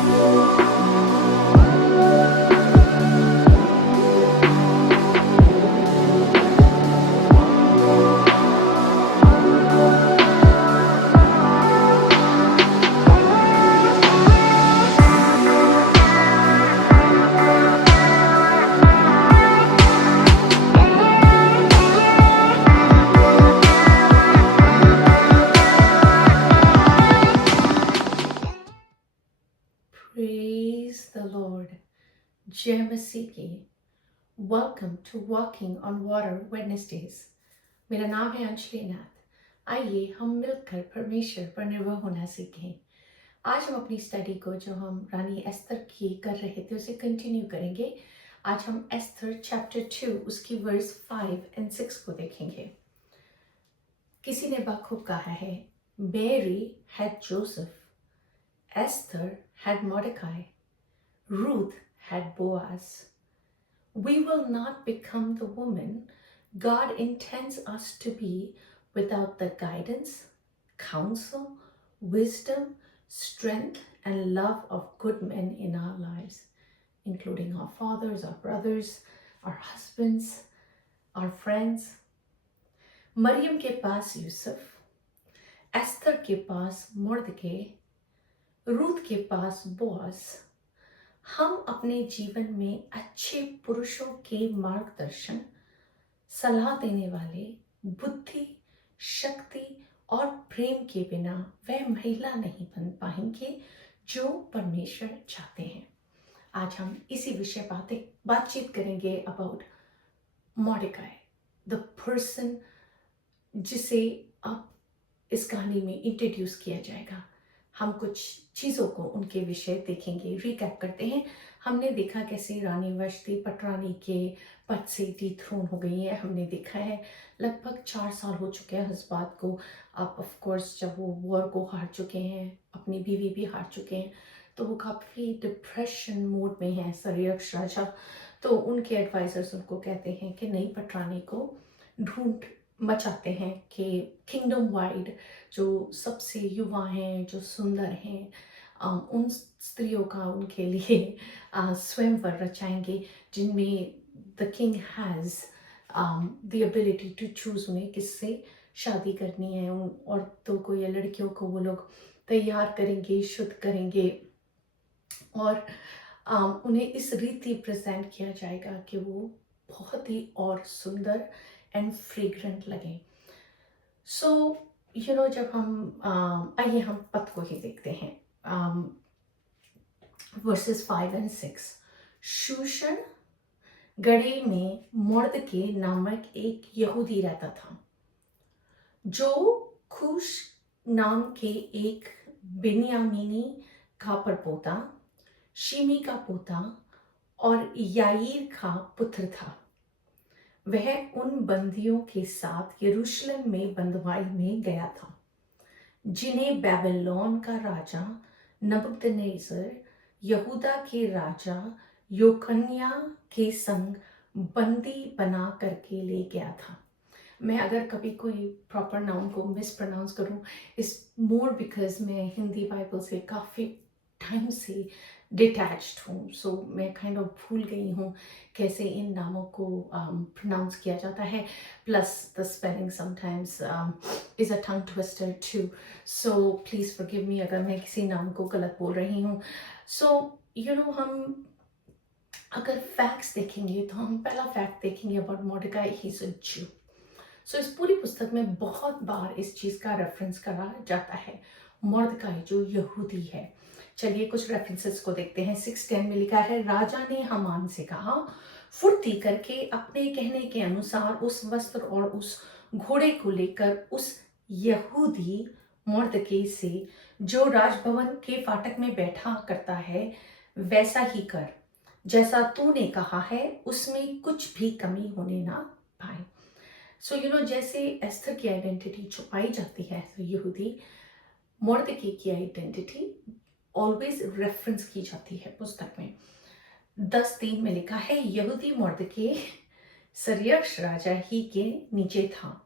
Praise the Lord. जय मसीह की। Welcome to walking on water Wednesdays. मेरा नाम है अंजलि नाथ। आइए हम मिलकर परमेश्वर पर निर्भर होना सीखें। आज हम अपनी स्टडी को जो हम रानी एस्थर की कर रहे थे उसे कंटिन्यू करेंगे। आज हम एस्थर चैप्टर 2 उसकी वर्स 5 और 6 को देखेंगे। किसी ने बखूब कहा है, Mary had Joseph, Esther had Mordecai, Ruth had Boaz. We will not become the woman God intends us to be without the guidance, counsel, wisdom, strength, and love of good men in our lives, including our fathers, our brothers, our husbands, our friends. Mariam के पास Yusuf, Esther के पास मुर्दके, Ruth के पास Boaz. हम अपने जीवन में अच्छे पुरुषों के मार्गदर्शन, सलाह देने वाले, बुद्धि, शक्ति और प्रेम के बिना वह महिला नहीं बन पाएंगे जो परमेश्वर चाहते हैं। आज हम इसी विषय बातचीत करेंगे अबाउट मॉर्डेकाई, द पर्सन जिसे अब इस कहानी में इंट्रोड्यूस किया जाएगा। हम कुछ चीज़ों को उनके विषय देखेंगे। रिकैप करते हैं। हमने देखा कैसे रानी वश्ती पटरानी के पद से डिथ्रोन हो गई है। हमने देखा है लगभग 4 साल हो चुके हैं इस बात को। अब ऑफ कोर्स जब वो वॉर को हार चुके हैं, अपनी बीवी भी हार चुके हैं, तो वो काफ़ी डिप्रेशन मोड में है सरयक्ष राजा। तो उनके एडवाइजर्स उनको कहते हैं कि नई पटरानी को ढूंढ मचाते हैं कि किंगडम वाइड जो सबसे युवा हैं, जो सुंदर हैं, उन स्त्रियों का उनके लिए स्वयंवर रचाएंगे जिनमें the king has the ability to choose उन्हें किससे शादी करनी है। उन औरतों को या लड़कियों को वो लोग तैयार करेंगे, शुद्ध करेंगे और उन्हें इस रीति प्रेजेंट किया जाएगा कि वो बहुत ही और सुंदर एंड फ्रेग्रेंट लगे। सो जब हम आइए हम पद को ही देखते हैं। वर्सेस 5 और 6। शूशन गढ़े में मुर्दके नामक एक यहूदी रहता था जो खुश नाम के एक बिन्यामीनी का परपोता, शिमी का पोता और याईर का पुत्र था। वह उन बंदियों के साथ यरूशलेम में बंधुआई में गया था जिन्हें बेबीलोन का राजा नबूकदनेस्सर यहूदा के राजा योकन्या के संग बंदी बना करके ले गया था। मैं अगर कभी कोई प्रॉपर नाउन को मिस प्रोनाउंस करूं, इस मोर बिकॉज मैं हिंदी बाइबल से काफ़ी टाइम से डिटैच्ड हूँ। सो मैं काइंड ऑफ भूल गई हूँ कैसे इन नामों को प्रोनाउंस किया जाता है। Plus the spelling sometimes is a tongue twister to. So please forgive me अगर मैं किसी नाम को गलत बोल रही हूँ। सो हम अगर फैक्ट्स देखेंगे तो हम पहला फैक्ट देखेंगे अबाउट मॉर्डेकाई, ही इज अ जू। सो इस पूरी पुस्तक में बहुत बार इस चीज का रेफरेंस करा जाता है, मॉर्देकाई जो यहूदी है। चलिए कुछ रेफरेंसेस को देखते हैं। 6:10 में लिखा है, राजा ने हमान से कहा, फुर्ती करके अपने कहने के अनुसार उस वस्त्र और उस घोड़े को लेकर उस यहूदी मॉर्दके से जो राजभवन के फाटक में बैठा करता है वैसा ही कर, जैसा तूने कहा है, उसमें कुछ भी कमी होने ना पाए। सो जैसे एस्थर की आइडेंटिटी छुपाई जाती है, तो यहूदी मॉर्दके की आइडेंटिटी ऑलवेज रेफरेंस की जाती है पुस्तक में। 10:3 में लिखा है, यहूदी मॉर्दके सरयक्ष राजा ही के नीचे था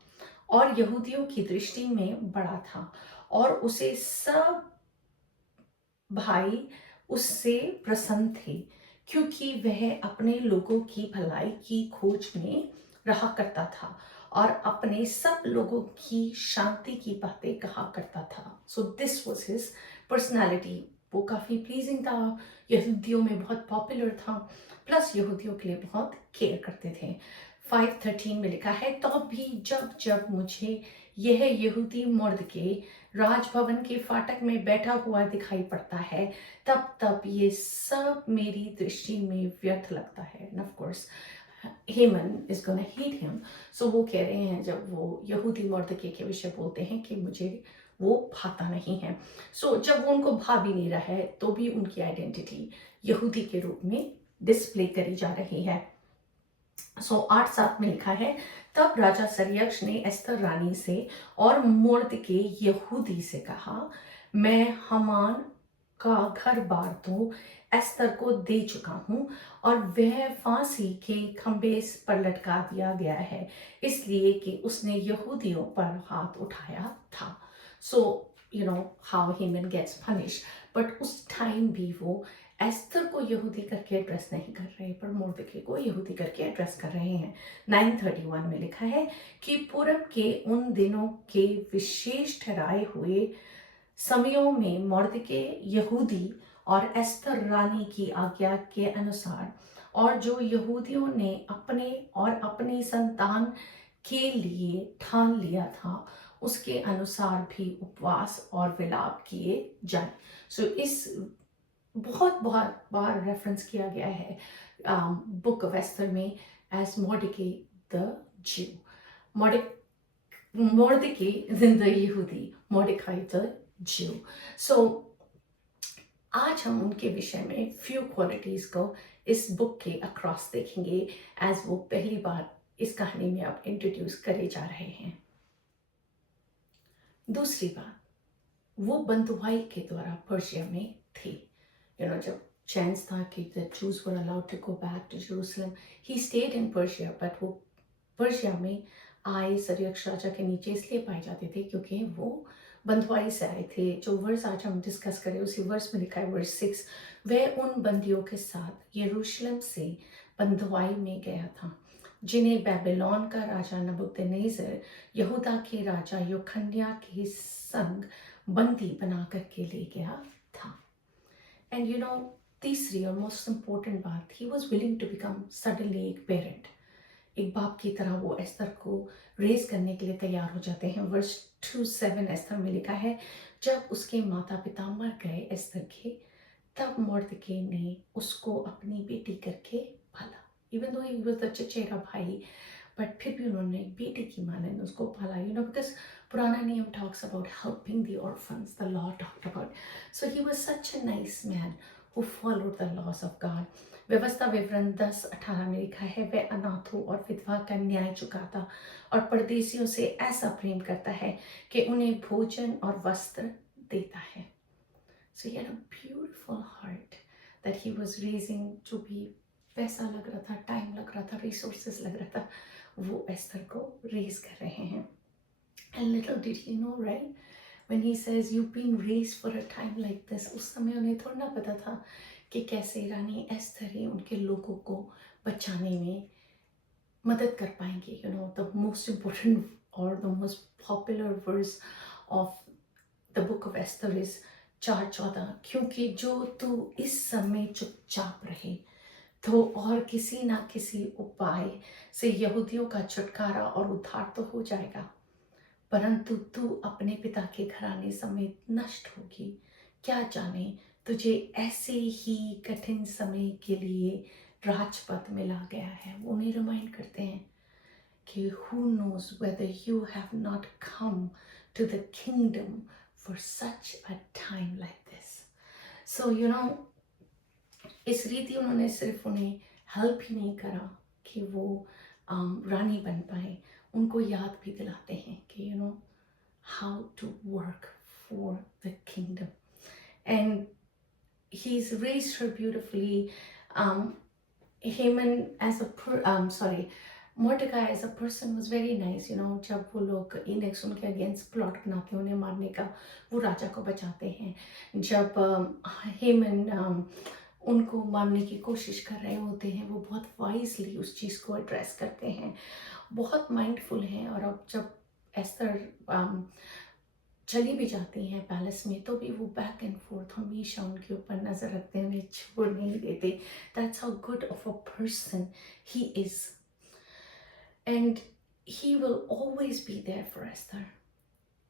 और यहूदियों की दृष्टि में बड़ा था और उसे सब भाई उससे प्रसन्न थे, क्योंकि वह अपने लोगों की भलाई की खोज में रहा करता था और अपने सब लोगों की शांति की बातें कहा करता था। So this was his personality. वो काफ़ी प्लीजिंग था, यहूदियों में बहुत पॉपुलर था, प्लस यहूदियों के लिए बहुत केयर करते थे। 5:13 में लिखा है, तो भी जब जब मुझे यह यहूदी मर्द के राजभवन के फाटक में बैठा हुआ दिखाई पड़ता है, तब तब ये सब मेरी दृष्टि में व्यर्थ लगता है। And of course Haman is gonna hate him. So वो कह रहे हैं, जब वो यहूदी मर्द के विषय बोलते हैं, कि मुझे वो भाता नहीं है। सो जब वो उनको भा भी नहीं रहा है, तो भी उनकी आइडेंटिटी यहूदी के रूप में डिस्प्ले करी जा रही है। सो 8:7 में लिखा है, तब राजा सरयक्ष ने एस्तर रानी से और मोर्दके यहूदी से कहा, मैं हामान का घर बार तो एस्तर को दे चुका हूँ और वह फांसी के खंभे पर लटका दिया गया है, इसलिए कि उसने यहूदियों पर हाथ उठाया था। So you know how Haman gets punish, but उस टाइम भी वो एस्तर को यहूदी करके एड्रेस नहीं कर रहे, पर मोर्दके को यहूदी करके एड्रेस कर रहे हैं। 9:31 में लिखा है कि पूरब के उन दिनों के विशेष ठहराए हुए समयों में मोर्दके यहूदी और एस्तर रानी की आज्ञा के अनुसार, और जो यहूदियों ने अपने और अपनी संतान के लिए ठान लिया था, उसके अनुसार भी उपवास और विलाप किए जाए। सो इस बहुत बहुत बार रेफरेंस किया गया है बुक ऑफ एस्टर में एज मोर्डिके द ज्यू, मोर्डिके द यहूदी, मोर्डिकाई द ज्यू। सो आज हम उनके विषय में फ्यू क्वालिटीज को इस बुक के अक्रॉस देखेंगे, एज वो पहली बार इस कहानी में अब इंट्रोड्यूस करे जा रहे हैं। दूसरी बात, वो बंधुआई के द्वारा पर्शिया में थे। जब chance था कि the Jews were allowed to go back to Jerusalem, he stayed in Persia, but वो पर्शिया में आए सरयक्ष राजा के नीचे इसलिए पाए जाते थे क्योंकि वो बंधुआई से आए थे। जो वर्स आज हम डिस्कस करें उसी वर्स में लिखा है, वर्स 6, वह उन बंदियों के साथ यरूशलेम से बंधुआई में गया था, जिन्हें बेबीलोन का राजा नबूकदनेस्सर यहूदा के राजा योखन्या के संग बंदी बना करके ले गया था। एंड तीसरी और मोस्ट इम्पोर्टेंट बात, he was willing to become suddenly एक पेरेंट, एक बाप की तरह वो एस्तर को रेज करने के लिए तैयार हो जाते हैं। वर्स 2:7 एस्तर में लिखा है, जब उसके माता पिता मर गए एस्तर के, तब मोर्दके ने उसको अपनी बेटी करके पाला। Even though he was the चचेरा भाई, बट फिर भी उन्होंने एक बेटी की माने उसको पाला, बिकॉज पुराना नियम talks about helping the orphans, the law talked about. So he was such a nice man who followed the laws of God. व्यवस्था विवरण 10:18 में लिखा है, वह अनाथों और विधवा का न्याय चुकाता और परदेशियों से ऐसा प्रेम करता है कि उन्हें भोजन और वस्त्र देता है। So he had a beautiful heart that he was raising, जो भी पैसा लग रहा था, टाइम लग रहा था, रिसोर्सेस लग रहा था, वो एस्तर को रेज कर रहे हैं। And little did he know, right? When he says you've been raised for a time like this, उस समय उन्हें थोड़ा ना पता था कि कैसे रानी एस्तर ही उनके लोगों को बचाने में मदद कर पाएंगे। The most important or the most popular verse of the book of Esther is 4:14, क्योंकि जो तू इस समय चुपचाप रहे तो और किसी ना किसी उपाय से यहूदियों का छुटकारा और उद्धार तो हो जाएगा, परंतु तू अपने पिता के घराने समेत नष्ट होगी। क्या जाने तुझे ऐसे ही कठिन समय के लिए राजपद मिला गया है। वो उन्हें रिमाइंड करते हैं कि who knows whether you have not come to the kingdom for such a time like this. So इस रीति उन्होंने सिर्फ उन्हें हेल्प ही नहीं करा कि वो रानी बन पाए, उनको याद भी दिलाते हैं कि how to work for the kingdom. And he's raised her beautifully. Haman as a Mordecai as a person was very nice, जब वो लोग इनेक्स उनके अगेंस्ट प्लॉट बनाते हैं उन्हें मारने का, वो राजा को बचाते हैं। जब हेमन उनको मारने की कोशिश कर रहे होते हैं, वो बहुत वाइजली उस चीज़ को एड्रेस करते हैं, बहुत माइंडफुल हैं। और अब जब एस्थर चली भी जाती हैं पैलेस में, तो भी वो बैक एंड फोर्थ हमेशा उनके ऊपर नज़र रखते हैं, उन्हें छोड़ नहीं देते। That's how good of a person he is, and he will always be there for Esther.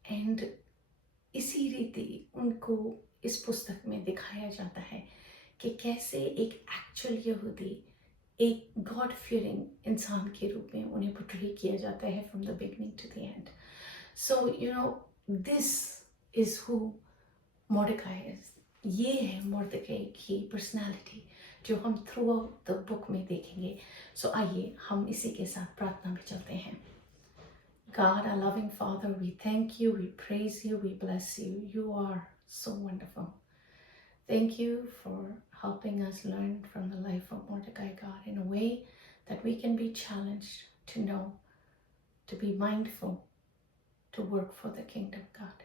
एंड इसी रीति उनको इस पुस्तक में दिखाया जाता है कि कैसे एक एक्चुअल यहूदी एक गॉड फियरिंग इंसान के रूप में उन्हें पोर्ट्रे किया जाता है from the beginning to the end. So this is who Mordecai is. ये है मॉर्डकाई की पर्सनालिटी जो हम थ्रू आउट द बुक में देखेंगे। सो आइए हम इसी के साथ प्रार्थना में चलते हैं। God, our loving Father, we thank you, we praise you, we bless you. You are so wonderful. Thank you for helping us learn from the life of Mordecai, God, in a way that we can be challenged to know, to be mindful, to work for the kingdom, God,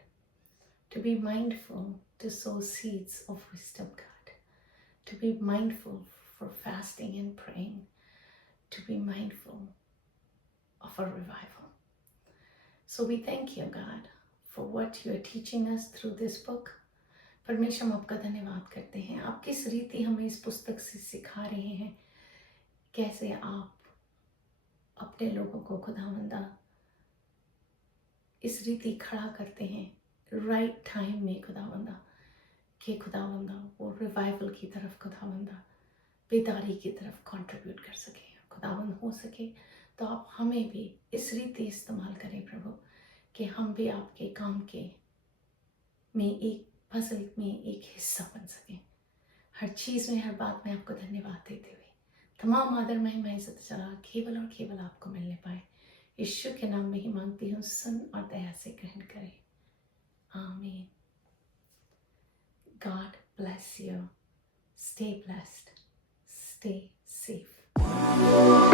to be mindful, to sow seeds of wisdom, God, to be mindful for fasting and praying, to be mindful of a revival. So we thank you, God, for what you are teaching us through this book. परमेश्वर, हम आपका धन्यवाद करते हैं, आप किस रीति हमें इस पुस्तक से सिखा रहे हैं, कैसे आप अपने लोगों को खुदावंदा इस रीति खड़ा करते हैं राइट टाइम में खुदावंदा, कि खुदावंदा वो रिवाइवल की तरफ खुदावंदा बेदारी की तरफ कंट्रीब्यूट कर सके, खुदावंद हो सके तो आप हमें भी इस रीति इस्तेमाल करें प्रभु, कि हम भी आपके काम के में एक पजल में एक हिस्सा बन सकें। हर चीज़ में, हर बात में आपको धन्यवाद देते हुए तमाम आदर महिमा इज्जत चला केवल और केवल आपको मिलने पाए, यीशु के नाम में ही मांगती हूँ, सुन और दया से ग्रहण करें, आमीन। God bless you. Stay blessed. Stay safe.